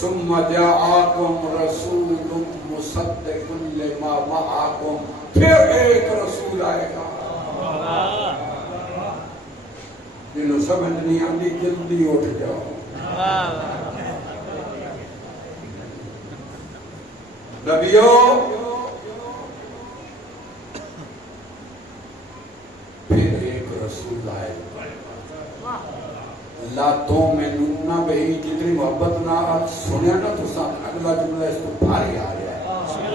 ثم جاءکم رسول مصدق لما معکم، پھر ایک رسول آئے گا۔ جنہوں سمجھ نہیں آتی جلدی اٹھ جاؤ۔ نبیوں پھر ایک رسول آئے گا۔ لا تؤمنون بہی، جتنی محبت نہ سنیا نا تو اگلا جملہ اس کو بھاری آ رہا ہے۔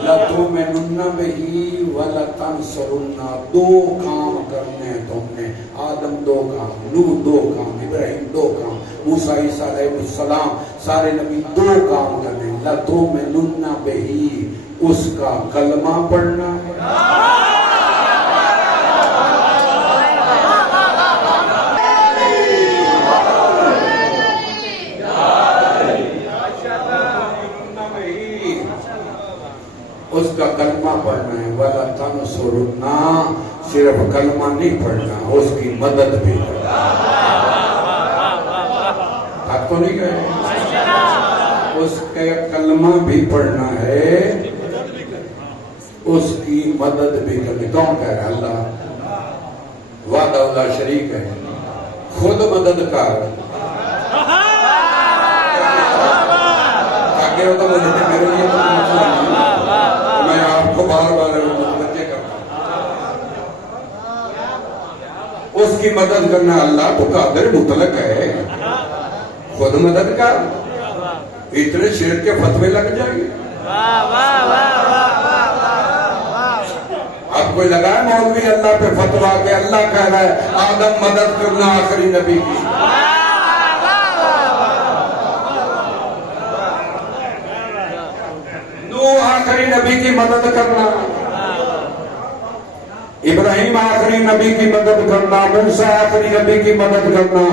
لا تؤمنون بہی ولا تنصرون، دو کام کرنے تم نے، آدم دو کام، نوح دو کام، ابراہیم دو کام، موسیٰ عیسیٰ علیہ السلام، سارے نبی دو کام کرنے۔ لا تؤمنون بہی، اس کا کلمہ پڑھنا، اس کا کلمہ پڑھنا ہے۔ وَلَا تَنْصُرُنَّا، صرف کلمہ نہیں پڑھنا، اس کی مدد بھی کرنا۔ آپ کو نہیں کہے؟ اس کا کلمہ بھی پڑھنا ہے، اس کی مدد بھی کرنی۔ کون کہہ رہا ہے؟ اللہ وحدہ لا شریک ہے، خود مددگار۔ آگے ہوتا مجھے میرے لیے تو مسئلہ نہیں، میں آپ کو بار بار متوجہ کرتا ہوں۔ اس کی مدد کرنا، اللہ تو قادر مطلق ہے، خود مدد کا۔ اتنے شیر کے فتوے لگ جائیں گے۔ اب کوئی لگا ہے مولوی اللہ پہ فتوا کہ اللہ کہہ رہا ہے آدم مدد کرنا آخری نبی کی، نوح آخری نبی کی مدد کرنا، ابراہیم آخری نبی کی مدد کرنا، موسیٰ آخری نبی کی مدد کرنا۔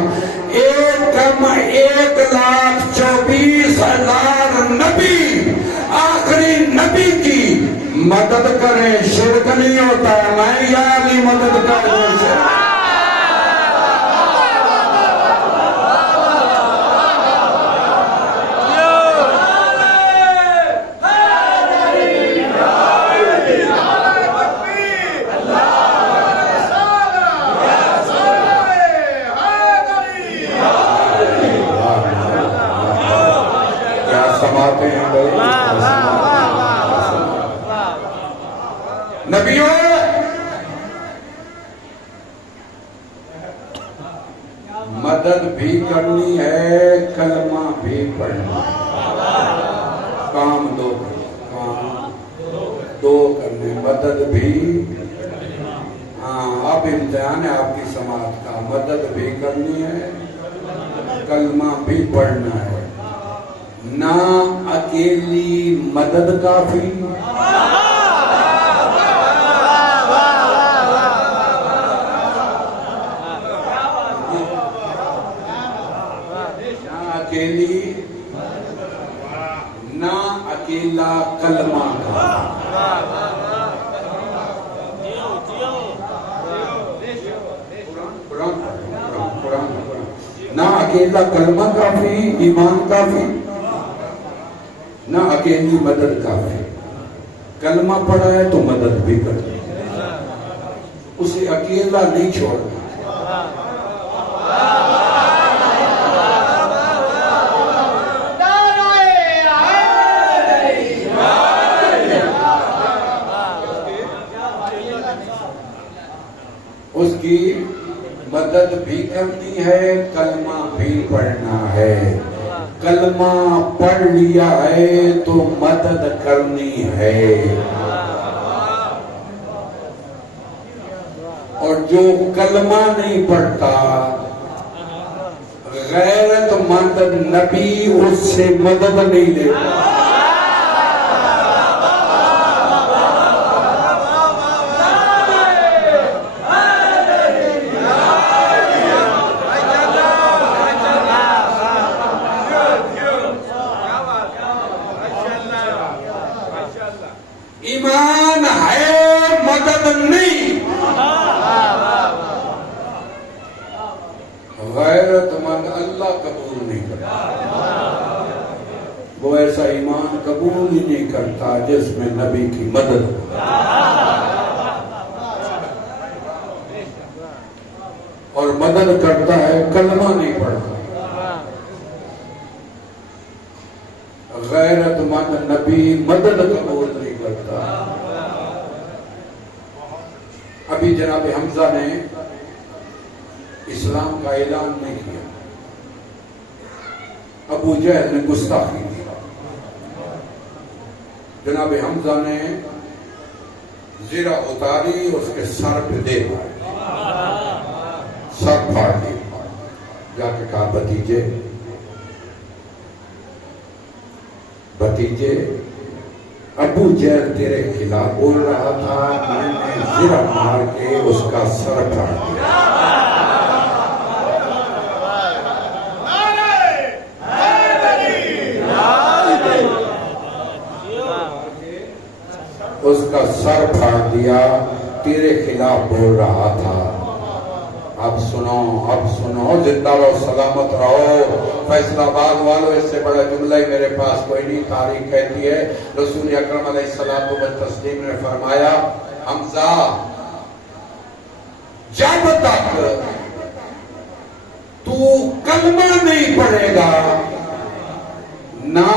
1,24,000 نبی آخری نبی کی مدد کریں، شرک نہیں ہوتا۔ میں یا علی مدد کروں سے نبیوں مدد بھی کرنی ہے، کلمہ بھی پڑھنا، کام دو کرنے، مدد بھی۔ ہاں اب امتحان ہے آپ کی سماعت کا، مدد بھی کرنی ہے، کلمہ بھی پڑھنا ہے۔ نہ اکیلی مدد کافی، نہ اکیلا کلمہ کا۔ نہ اکیلا کلمہ کافی، ایمان کافی، نہ اکیلی مدد کافی۔ کلمہ پڑھا ہے تو مدد بھی کرنی، اسے اکیلا نہیں چھوڑنا۔ اس کی مدد بھی کرنی ہے، کلمہ بھی پڑھنا ہے۔ کلمہ پڑھ لیا ہے تو مدد کرنی ہے، اور جو کلمہ نہیں پڑھتا غیرت مند نبی اس سے مدد نہیں لیتا۔ ایمان ہے، مدد نہیں۔ غیرت مند اللہ قبول نہیں کرتا۔ وہ ایسا ایمان قبول ہی نہیں کرتا جس میں نبی کی مدد ہو، اور مدد کرتا ہے کلمہ نہیں پڑھتا۔ غیرت مند نبی مدد قبول نہیں کرتا۔ ابھی جناب حمزہ نے اسلام کا اعلان نہیں کیا، ابو جہل نے گستاخی کی، جناب حمزہ نے زرہ اتاری، اس کے سر پہ دے ماری، سر پھاڑ دی، جا کے کہا بھتیجے ابو جہل تیرے خلاف بول رہا تھا، میں نے زرہ مار کے اس کا سر پھاڑ دیا۔ اس کا سر پھاڑ دیا، تیرے خلاف بول رہا تھا۔ اب سنو، زندہ رہو، سلامت رہو، فیصلہ آباد والو، اس سے بڑا جملہ ہی میرے پاس کوئی نہیں۔ تاریخ کہتی ہے رسول اکرم علیہ السلام والتسلیم نے فرمایا، حمزہ جب تک تو کلمہ نہیں پڑھے گا نہ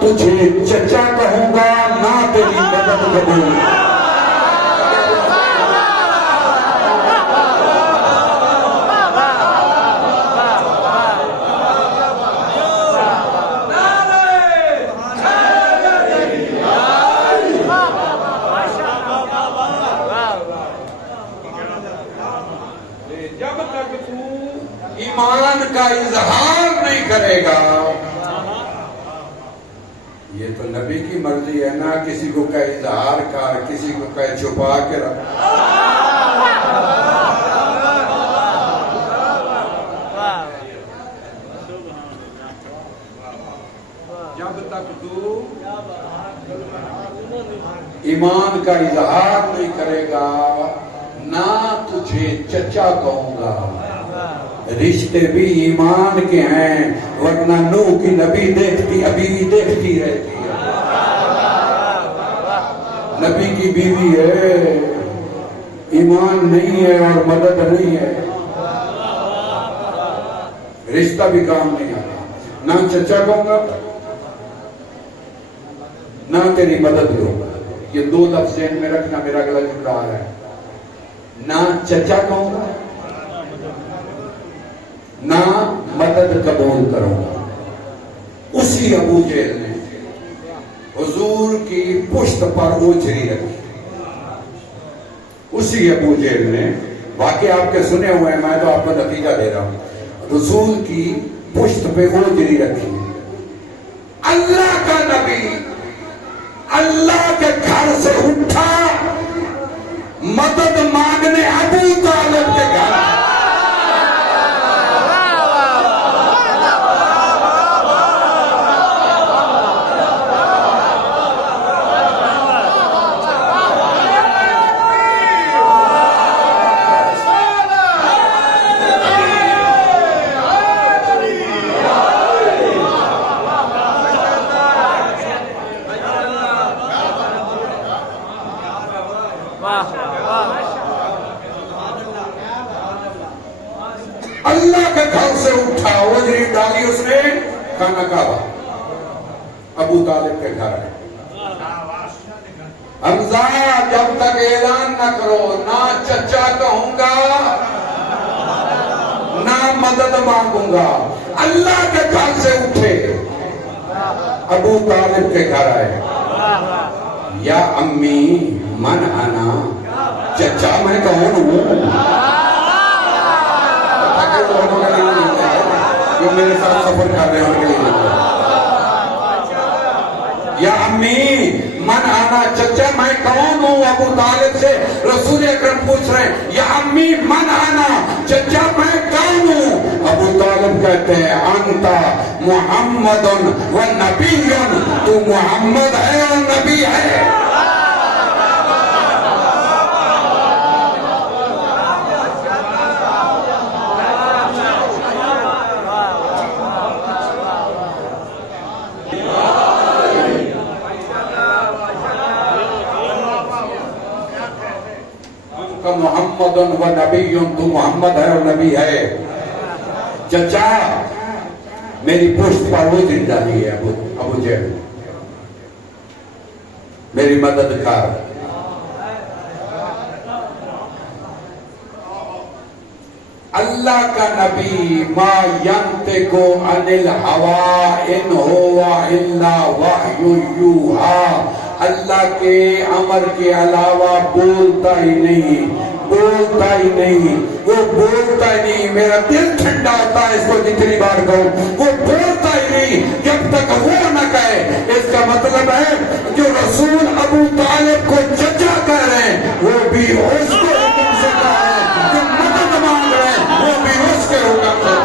تجھے چچا کہوں گا، نہ تیری مدد قبول۔ جب تک تو ایمان کا اظہار نہیں کرے گا، یہ تو نبی کی مرضی ہے نا، کسی کو کہ اظہار کر، کسی کو کہ چھپا کے رکھ۔ جب تک تو ایمان کا اظہار نہیں کرے گا نہ تجھے چچا کہوں گا۔ رشتے بھی ایمان کے ہیں، ورنہ نوح کی نبی دیکھتی ابھی بھی دیکھتی رہتی ہے، نبی کی بیوی ہے، ایمان نہیں ہے اور مدد نہیں ہے، رشتہ بھی کام نہیں آتا۔ نہ چچا کہوں گا نہ تیری مدد لوں گا، یہ دو لفظ ذہن میں رکھنا، میرا گلا جھک رہا ہے۔ نہ چچا کہوں گا نہ مدد قبول کروں گا۔ اسی ابو جہل نے حضور کی پشت پر اوجری رکھی، اسی ابو جہل نے، واقعی آپ کے سنے ہوئے ہیں، میں تو آپ کو نتیجہ دے رہا ہوں، رسول کی پشت پہ اوجری رکھی۔ اللہ کا نبی اللہ کے گھر سے اٹھا مدد مانگنے ابو طالب کے گھر۔ اللہ کے گھر سے اٹھا، اوجری ڈالی اس نے خانہ کعبہ، ابو طالب کے گھر ہے۔ حمزہ جب تک اعلان نہ کرو، نہ چچا کہوں گا نہ مدد مانگوں گا۔ اللہ کے گھر سے اٹھے، ابو طالب کے گھر آئے، یا امی من انا، چچا میں کون ہوں؟ جو میرے ساتھ سفر کر رہے ہیں ان کے لیے، یا امی من آنا، چچا میں کون ہوں؟ ابو طالب سے رسول اکرم پوچھ رہے ہیں، یا امی من آنا، چچا میں کون ہوں؟ ابو طالب کہتے ہیں انتا محمد و نبی، تو محمد ہے اور نبی ہے۔ محمد و نبی، تو محمد ہے اور نبی ہے۔ چچا میری پشت پر وہ دن ڈالی ہے ابو جہل، میری مددگار۔ اللہ کا نبی ما ینطق عن الہوی ان هو الا وحی یوحی، اللہ کے امر کے علاوہ بولتا ہی نہیں، بولتا ہی نہیں، وہ بولتا ہی نہیں۔ میرا دل ٹھنڈا ہوتا ہے اس کو جتنی بار کہوں، وہ بولتا ہی نہیں جب تک وہ نہ کہے۔ اس کا مطلب ہے جو رسول ابو طالب کو چچا کہہ رہے ہیں وہ بھی اس کو حکم سے کہہ رہے ہیں، جو مدد مانگ رہے ہیں وہ بھی اس کے حکم سے۔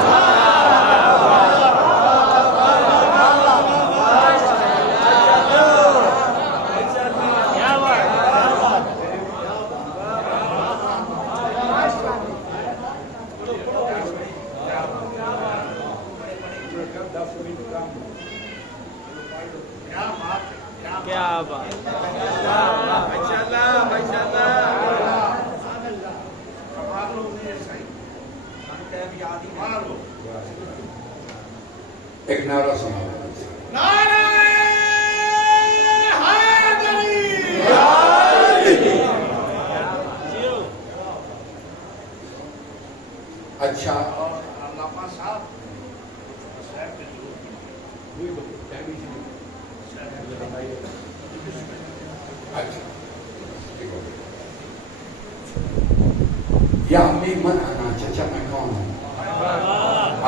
کیا بات، ایک نعرہ سنا۔ اچھا یا امی من انا، چچا میں کون ہوں؟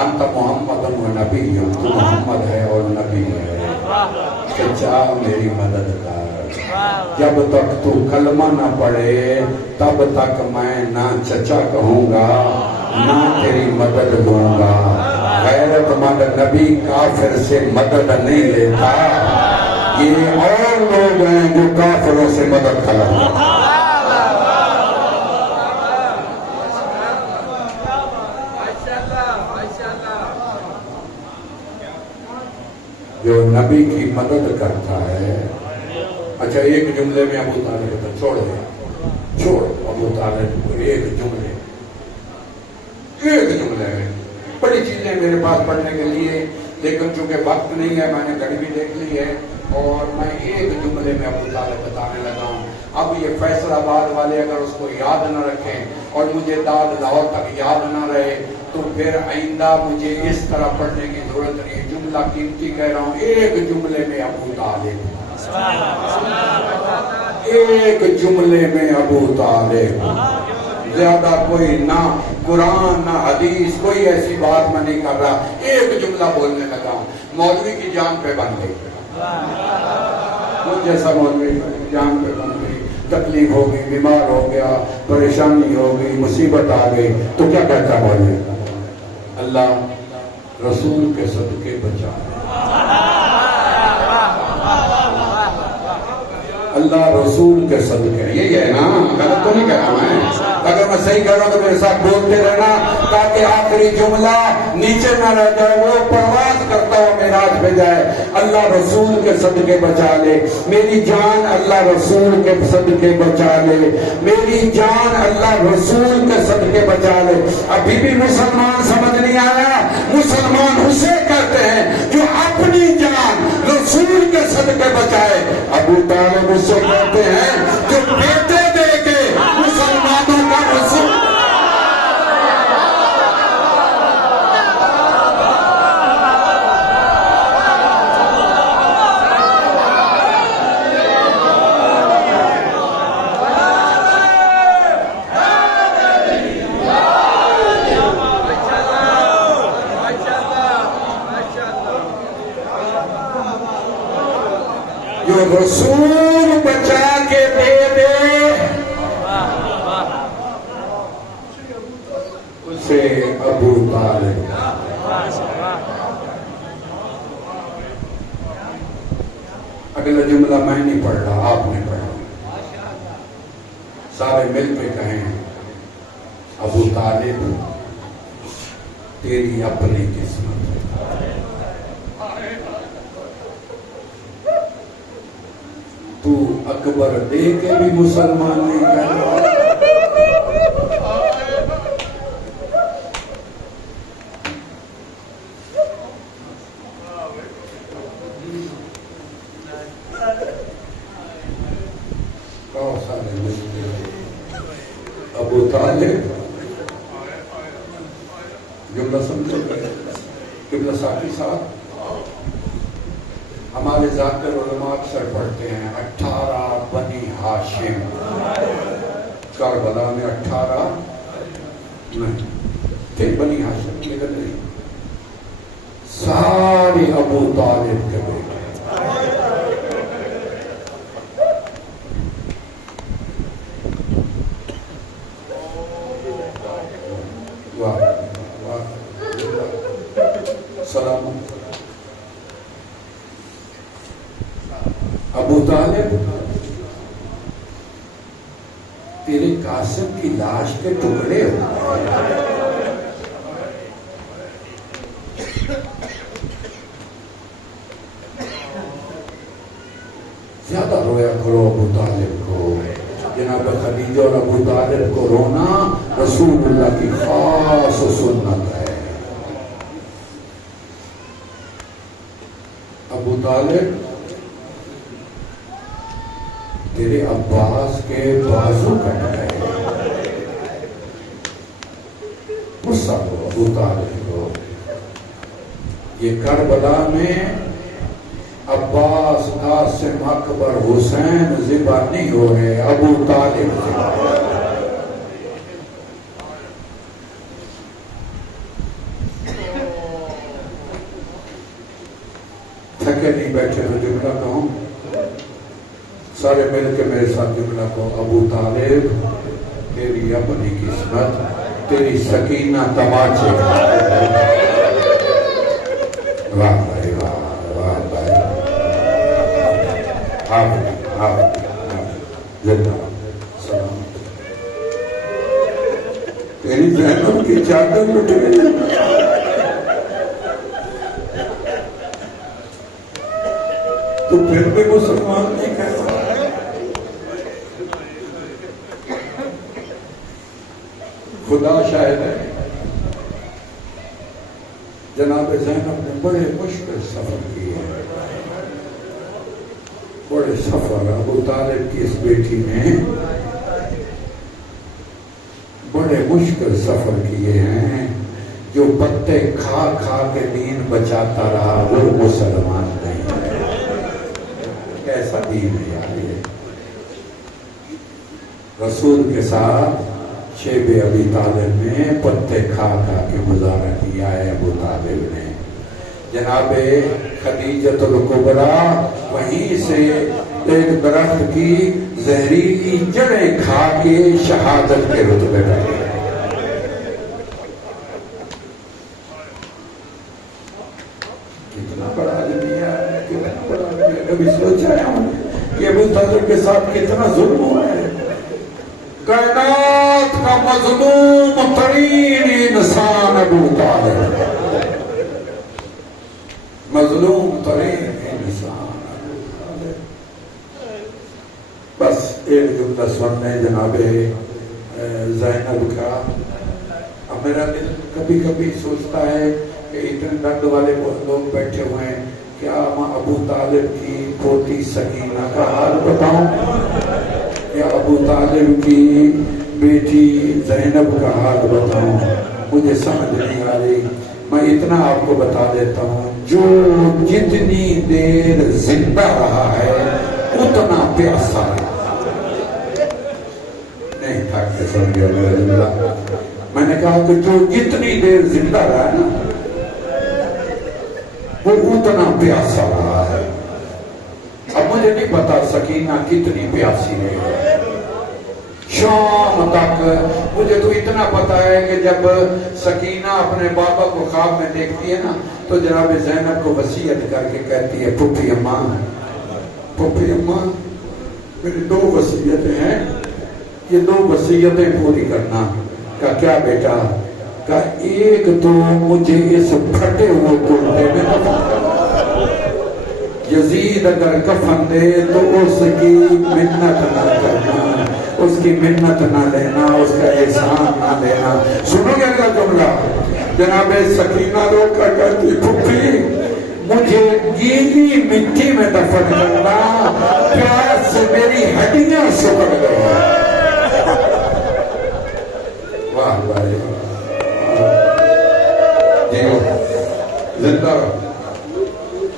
انت محمد و نبی، تو محمد ہے اور نبی ہے۔ چچا میری مدد کر، جب تک تو کلمہ نہ پڑھے تب تک میں نہ چچا کہوں گا نہ تیری مدد دوں گا۔ غیرت مند نبی کافر سے مدد نہیں لیتا، یہ اور لوگ ہیں جو کافروں سے مدد کرتے۔ جو نبی کی مدد کرتا ہے۔ اچھا ایک جملے میں ابو طالب کو چھوڑ ابو طالب کو ایک جملے میں بڑی چیزیں میرے پاس پڑھنے کے لیے، لیکن چونکہ وقت نہیں ہے میں نے گھڑی بھی دیکھ لی ہے اور میں ایک جملے میں ابو طالب بتانے لگا ہوں۔ اب یہ فیصل آباد والے اگر اس کو یاد نہ رکھیں اور مجھے داد لاہور تک یاد نہ رہے تو پھر آئندہ مجھے اس طرح پڑھنے کی ضرورت نہیں۔ جملہ قیمتی کہہ رہا ہوں، ایک جملے میں ابو طالب، ایک جملے میں ابو طالب۔ زیادہ کوئی نہ قرآن نہ حدیث کوئی ایسی بات میں نہیں کر رہا، ایک جملہ بولنے لگا ہوں۔ مولوی کی جان پہ بن گئی، مجھ جیسا مولوی جان پہ بن گئی، تکلیف ہو گئی، بیمار ہو گیا، پریشانی ہو گئی، مصیبت آ گئی تو کیا کہتا مولوی؟ اللہ رسول کے صدقے بچا، اللہ رسول کے صدقے، یہی ہے نا؟ غلط تو نہیں کہہ رہا میں؟ اگر میں صحیح کہہ رہا ہوں تو میرے ساتھ بولتے رہنا تاکہ آخری جملہ نیچے نہ رہ جائے، وہ پرواز کرتا ہوا معراج پہ جائے۔ اللہ رسول کے صدقے بچا لے میری جان، اللہ رسول کے صدقے بچا لے میری جان، اللہ رسول کے صدقے بچا لے۔ ابھی بھی مسلمان سمجھ نہیں آیا؟ مسلمان اسے کہتے ہیں جو اپنی جان رسول کے صدقے بچائے۔ ابو طالب اسے کہتے ہیں جو بیٹے دے کے مسلمانوں کا رسول۔ جو رسول بچا کے دے دے اسے ابو طالب۔ اگلا جملہ میں نہیں پڑھ رہا، آپ نے پڑھا، سارے مل کے کہیں ابو طالب تیری اپنی قسمت۔ تو اکبر دے کے بھی مسلمان نہیں کہہ رہا، طالب جملہ سمجھو گے قبلہ ساکی صاحب ہمارے ذاکر علماء اکثر پڑھتے ہیں 18 بنی ہاشم کربلا میں 18 نہیں تھے بنی ہاشم لیکن نہیں سارے ابو طالب کے بیٹے سلام ابو طالب تیرے قاسم کی لاش کے ٹکڑے ہو زیادہ رویا کرو ابو طالب کو جناب خدیجہ اور ابو طالب کو رونا رسول اللہ کی خاص سنت ہے ابو طالب تیرے عباس کے بازو کٹ گئے غصہ ہو ابو طالب کو یہ کربلا میں عباس قاسم اکبر حسین ذبح نہیں ہو رہے ابو طالب تھکے نہیں بیٹھے تو جملہ کہوں سارے مل کے میرے ساتھ جملہ کو ابو طالب تیری اپنی قسمت تیری سکینہ تماچے واہ بھائی واہ بھائی آپ زندہ سلام تیری زینب کی چادر اٹھ گئی تو پھر بھی مسلمان نہیں کہتا خدا شاہد ہے جناب زینب نے بڑے مشکل سفر کیے بڑے سفر ابو طالب کی اس بیٹی نے بڑے مشکل سفر کیے ہیں جو پتے کھا کھا کے دین بچاتا رہا وہ مسلمان نہیں ہے کیسا دین ہے یار یہ رسول کے ساتھ شیب ابی طالب نے پتے کھا کھا کے گزارا کیا ہے ابو طالب نے جناب خدیجۃ الکبریٰ وہیں سے ایک درخت کی زہریلی جڑیں کھا کے شہادت کے رتبے پہ گئے کتنا بڑا آدمی ہے کتنا بڑا آدمی ہے کبھی سوچا ہے ہم کہ ابو طالب کے ساتھ کتنا ظلم ہوا ہے کائنات کا مظلوم ترین انسان ابو طالب مظلوم ترین انسان ابو طالب بس ایک جملہ سننے جناب زینب کا اب میرا دل کبھی کبھی سوچتا ہے کہ اتنے درد والے لوگ بیٹھے ہوئے ہیں کیا میں ابو طالب کی پوتی سکینہ کا حال بتاؤں یا ابو طالب کی بیٹی زینب کا حال بتاؤں مجھے سمجھ نہیں آ رہی میں اتنا آپ کو بتا دیتا ہوں جو جتنی دیر زندہ رہا ہے اتنا پیاسا ہے نہیں تھا کہ سمجھے میں نے کہا کہ جو جتنی دیر زندہ رہا ہے نا وہ اتنا پیاسا رہا ہے اب مجھے نہیں پتا سکینہ کتنی پیاسی ہے شام تک مجھے تو اتنا پتا ہے کہ جب سکینہ اپنے بابا کو خواب میں دیکھتی ہے نا تو جناب زینب کو وصیت کر کے کہتی ہے پھپھی اماں میری 2 وصیتیں ہیں یہ 2 وصیتیں پوری کرنا کہا کیا بیٹا کہا ایک تو مجھے اس پھٹے ہوئے کرتے میں کفن کرنا یزید اگر کفن دے تو اس کی منت نہ کرنا اس کی منت نہ لینا اس کا احسان نہ لینا سنو گے اگلا جملہ جناب سکینہ روک کر کہتی پھپھی مجھے گیلی مٹی میں دفن کرنا پیاس سے میری ہڈیاں سکڑ گئی واہ بھائی جی زندہ رہو.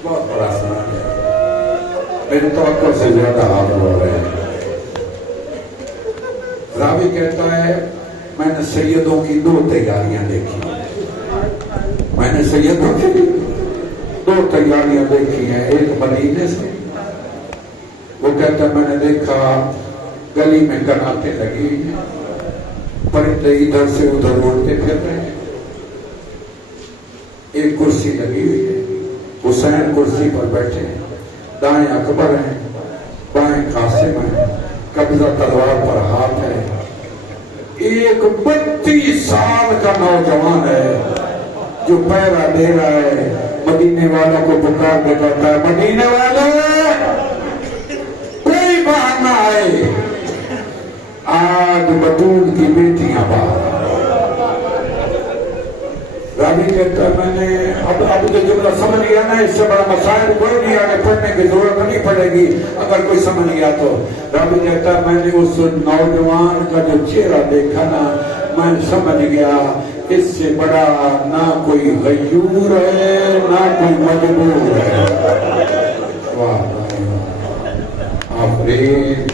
بہت بڑا سنا ہے. میری توقع سے زیادہ آپ ہو رہے ہیں. راوی کہتا ہے میں نے سیدوں کی 2 تیاریاں دیکھی. میں نے سیدوں کی 2 تیاریاں دیکھی ہیں. ایک مدینے سے وہ کہتا ہے میں نے دیکھا گلی میں کناتیں لگی ہوئی ہیں, پرندے ادھر سے ادھر اڑتے پھر رہے ہیں. ایک کرسی لگی ہوئی ہے, حسین کرسی پر بیٹھے ہیں, دائیں اکبر ہیں, بائیں قاسم ہیں, قبضہ تلوار پر ہاتھ ہے. ایک 32 سال کا نوجوان ہے جو پہرا دے رہا ہے. مدینے والوں کو پکار کے کہتا ہے مدینے والوں کوئی بہانہ آئے, آج بطول کی بیٹیاں باہر. راوی کہتا ہے میں نے اب تو جملہ سمجھ گیا نا, اس سے بڑا مسائل کوئی نہیں, آگے پڑھنے کی ضرورت نہیں پڑے گی اگر کوئی سمجھ گیا تو. راوی کہتا ہے میں نے اس نوجوان کا جو چہرہ دیکھا نا میں سمجھ گیا اس سے بڑا نہ کوئی غیور ہے نہ کوئی مجبور ہے. واہ آفرین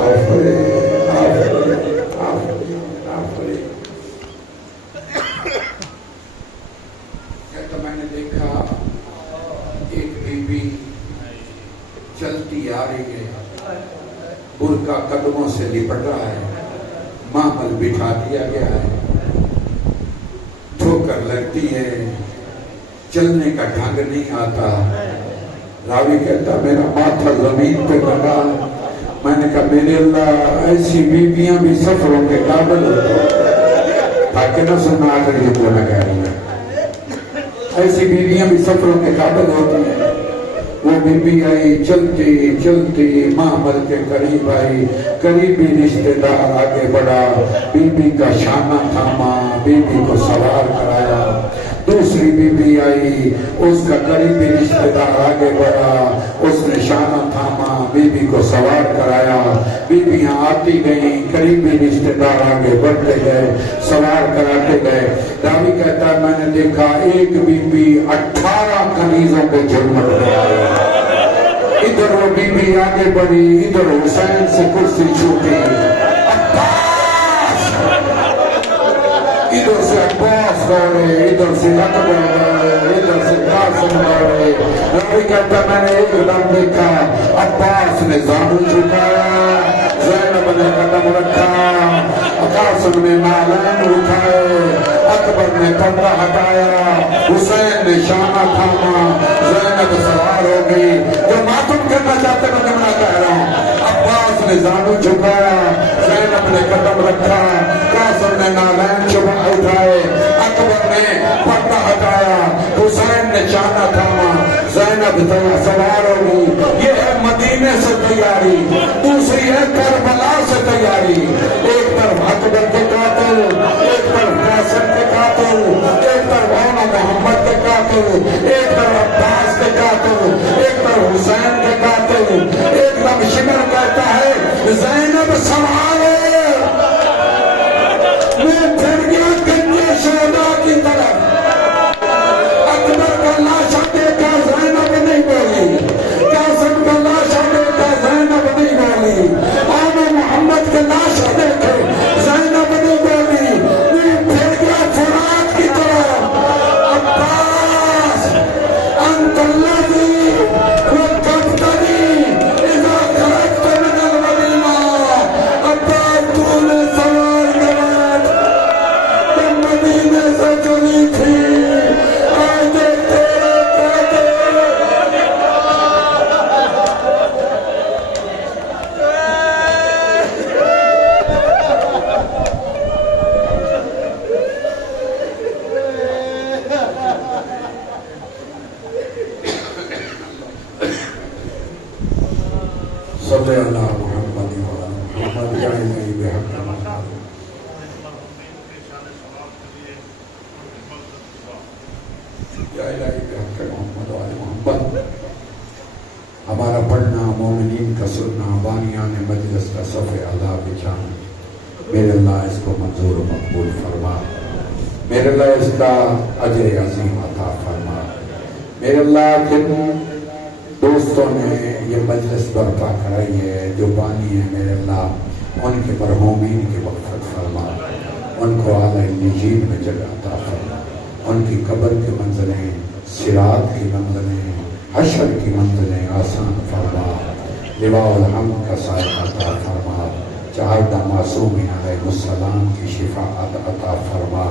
آفرین آفرین آفرین. کہتا میں نے دیکھا ایک بی بی چلتی آ رہی ہے, برقع قدموں سے لپٹ رہا ہے, مامل بٹھا دیا گیا ہے, ٹھوکر لگتی ہے, چلنے کا ڈھنگ نہیں آتا. راوی کہتا میرا ماتھا زمین پہ لگا. میں نے کہا میرے اللہ ایسی بیویاں بھی سفروں کے قابل ہوتی ہیں. تاکہ نہ سننا آخر یہ جو میں کہہ رہا ہوں, ایسی بیویاں بھی سفروں کے قابل ہوتی ہیں. وہ بی بی آئی چلتی چلتی محمل کے قریب آئی, قریبی رشتہ دار آگے بڑھا, بی بی کا شانہ تھاما, بی بی کو سوار کرایا. دوسری بی بی آئی, اس کا قریبی رشتہ دار آگے بڑھا, اس نے شانہ تھاما, بی بی کو سوار کرایا. بیویاں آتی گئیں, قریبی رشتہ دار آگے بڑھتے گئے, سوار کراتے گئے. راوی کہتا ہے میں نے دیکھا ایک بی بی 18 کنیزوں پہ جھلمٹ گیا. ادھر وہ بی بی آگے بڑھی, ادھر حسین سے کرسی چھوٹی, ادھر سے عباس دوڑے, ادھر سے اکبر دوڑے, ادھر سے قاسم دوڑے. راوی کہتا میں نے ایک دم دیکھا عباس نے زانو جھکایا, زینب نے قدم رکھا, قاسم نے نالین اٹھائے, اکبر نے پردہ ہٹایا, حسین نے شانہ تھاما, زینب سوار ہو گئی. جو ماتم کرنا چاہتے میں جملہ کہہ رہا ہوں. عباس نے زانو جھکایا, زینب نے قدم رکھا, قاسم نے نالین اٹھائے, اکبر نے پردہ ہٹایا, حسین نے شانہ تھاما, زینب سوار ہو گئی. یہ ہے مدینے سے تیاری. دوسری ہے کربلا سے تیاری. ایک طرف اکبر کے قاتل, ایک طرف قاسم کے قاتل, ایک طرف محمد کے قاتل, ایک طرف عباس کے قاتل, ایک طرف حسین کے قاتل. ایک دم شمر کہتا ہے زینب سوارے, میں پھر گیا گنجے شہدا کی طرف. اکبر کا لاشا دیکھا, زینب نہیں بولی. قاسم کا لاشا دیکھا, زینب نہیں بولی. محمد کے لاشا دیکھے, زینب نہیں بولی. میں پھر گیا فرات کی طرف. عباس انت الذی رکبتنی اذا خرجت من المدینہ. عباس تو نے سوار کرا کہ مدینے سے چلی تھی, آج تیرے قاتل. صلی اللہ محمد محمد یا الہی بحق محمد. یا الہی بحق محمد و آل محمد. ہمارا پڑھنا, مومنین کا سننا, بانیان مجلس کا صف اعلیٰ بچھانا, میرے اللہ اس کو منظور و مقبول فرما، میرے اللہ اس کا اجر عظیم عطا فرما۔ میرے اللہ جن دوستوں نے یہ مجلس برپا کرائی ہے، جو بانی ہے، میرے اللہ ان کے مرحومین کی مغفرت فرما، ان کو اعلیٰ علیین میں جگہ عطا فرما، ان کی قبر کی منزلیں، صراط کی منزلیں، حشر کی منزلیں آسان فرما، لواء الحمد کا سایہ عطا فرما، چہاردہ معصومین علیہ السلام کی شفاعت عطا فرما،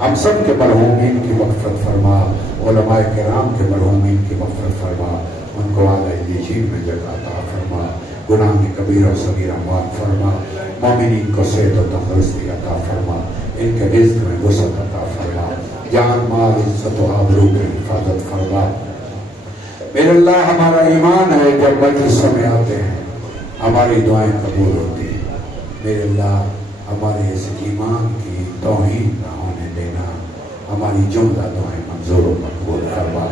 ہم سب کے مرحومین کی مغفرت فرما، علماء کرام کے مرحومین کی مغفرت فرما، ان کو اعلیٰ علیین میں جگہ عطا فرما، گناہ کی کبیرہ و صغیرہ معاف فرما، مومنین کو صحت و تندرستی عطا فرما، ان کے رزق میں وسعت عطا فرما، جان مال عزت و آبرو کی حفاظت فرما۔ میرے اللہ ہمارا ایمان ہے، جب مجلسوں میں آتے ہیں ہماری دعائیں قبول ہوتی ہیں، میرے اللہ ہمارے اس ایمان کی توہین نہ ہونے دینا، ہماری جملہ دعائیں منظور و مقبول فرما۔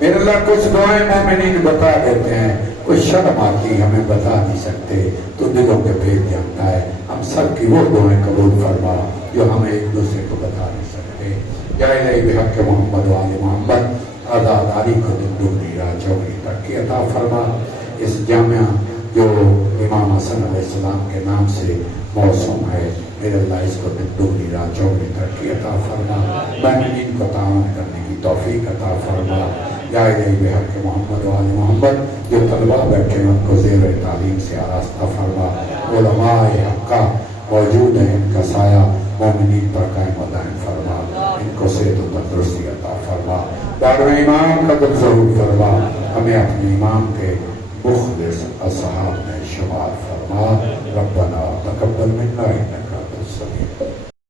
میرے اللہ کچھ دعائیں مومنین بتا دیتے ہیں، کچھ شرم آتی ہمیں بتا نہیں سکتے، تو دلوں کے بھید جانتا ہے، ہم سب کی وہ دعائیں قبول فرما جو ہمیں ایک دوسرے کو بتا نہیں سکتے۔ یا الہی بحق محمد و آل محمد عزاداری کو دنیا چوکی ترقی عطا فرما۔ اس جامعہ جو امام حسن علیہ السلام کے نام سے موسوم ہے، میرے اللہ اس کو دنیا راجوں میں ترقی عطا فرما، مومنین کو تعاون کرنے کی توفیق عطا فرما۔ یا الہی بحق محمد و آل محمد جو طلبہ بیٹھے ہیں ان کو زیر تعلیم سے آراستہ فرما، علماء حقہ موجود ہیں ان کا سایہ مومنین پر قائم و دائم فرما، ان کو صحت و تندرستی عطا فرما، دار امام کا دل ضرور فرما، ہمیں اپنے امام کے مخلص اصحاب میں شمار فرما۔ ربنا تقبل منا انک انت السمیع